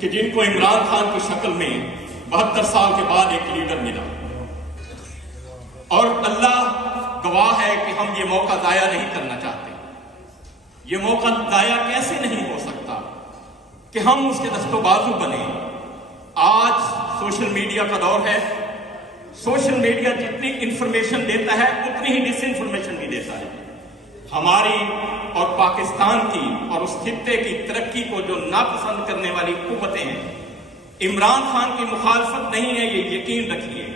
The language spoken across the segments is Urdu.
کہ جن کو عمران خان کی شکل میں 72 سال کے بعد ایک لیڈر ملا، اور اللہ گواہ ہے کہ ہم یہ موقع ضائع نہیں کرنا چاہتے۔ یہ موقع ضائع کیسے نہیں ہو سکتا کہ ہم اس کے دست و بازو بنے۔ آج سوشل میڈیا کا دور ہے، سوشل میڈیا جتنی انفارمیشن دیتا ہے اتنی ہی ڈس انفارمیشن بھی دیتا ہے۔ ہماری اور پاکستان کی اور اس خطے کی ترقی کو جو ناپسند کرنے والی قوتیں ہیں، عمران خان کی مخالفت نہیں ہے، یہ یقین رکھیے۔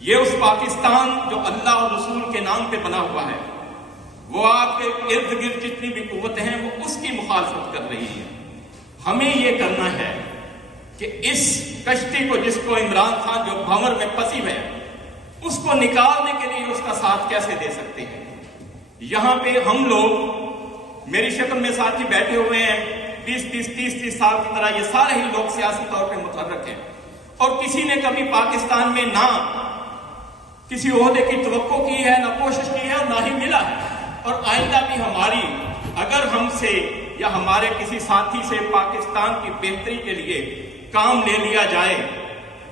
یہ اس پاکستان جو اللہ اور رسول کے نام پہ بنا ہوا ہے، وہ آپ کے ارد گرد جتنی بھی قوتیں ہیں وہ اس کی مخالفت کر رہی ہیں۔ ہمیں یہ کرنا ہے کہ اس کشتی کو، جس کو عمران خان جو بھنور میں پھنسی ہے، اس کو نکالنے کے لیے اس کا ساتھ کیسے دے سکتے ہیں۔ یہاں پہ ہم لوگ، میری شکل میں ساتھی بیٹھے ہوئے ہیں 20-30 سال کی طرح، یہ سارے ہی لوگ سیاسی طور پہ متحرک ہیں، اور کسی نے کبھی پاکستان میں نہ کسی عہدے کی توقع کی ہے، نہ کوشش کی ہے، اور نہ ہی ملا ہے۔ اور آئندہ بھی ہماری، اگر ہم سے یا ہمارے کسی ساتھی سے پاکستان کی بہتری کے لیے کام لے لیا جائے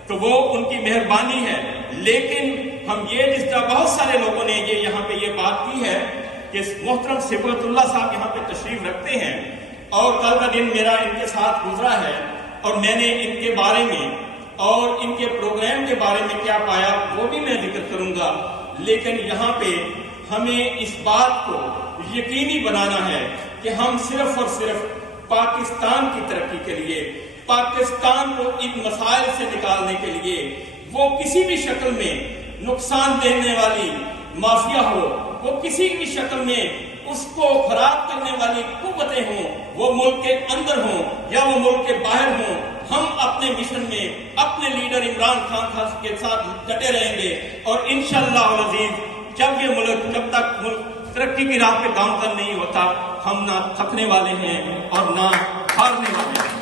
تو وہ ان کی مہربانی ہے، لیکن ہم یہ، جس طرح بہت سارے لوگوں نے یہ یہاں پہ یہ بات کی ہے کہ محترم صبغت اللہ صاحب یہاں پہ تشریف رکھتے ہیں، اور کل کا دن میرا ان کے ساتھ گزرا ہے، اور میں نے ان کے بارے میں اور ان کے پروگرام کے بارے میں کیا پایا وہ بھی میں ذکر کروں گا۔ لیکن یہاں پہ ہمیں اس بات کو یقینی بنانا ہے کہ ہم صرف اور صرف پاکستان کی ترقی کے لیے، پاکستان کو ان مسائل سے نکالنے کے لیے، وہ کسی بھی شکل میں نقصان دینے والی مافیا ہو، وہ کسی بھی شکل میں اس کو خراب کرنے والی قوتیں ہوں، وہ ملک کے اندر ہوں یا وہ ملک کے باہر ہوں، ہم اپنے مشن میں اپنے لیڈر عمران خان کے ساتھ ڈٹے رہیں گے، اور انشاءاللہ العزیز جب تک ملک ترقی کی راہ پہ گامزن نہیں ہوتا، ہم نہ تھکنے والے ہیں اور نہ ہارنے والے ہیں۔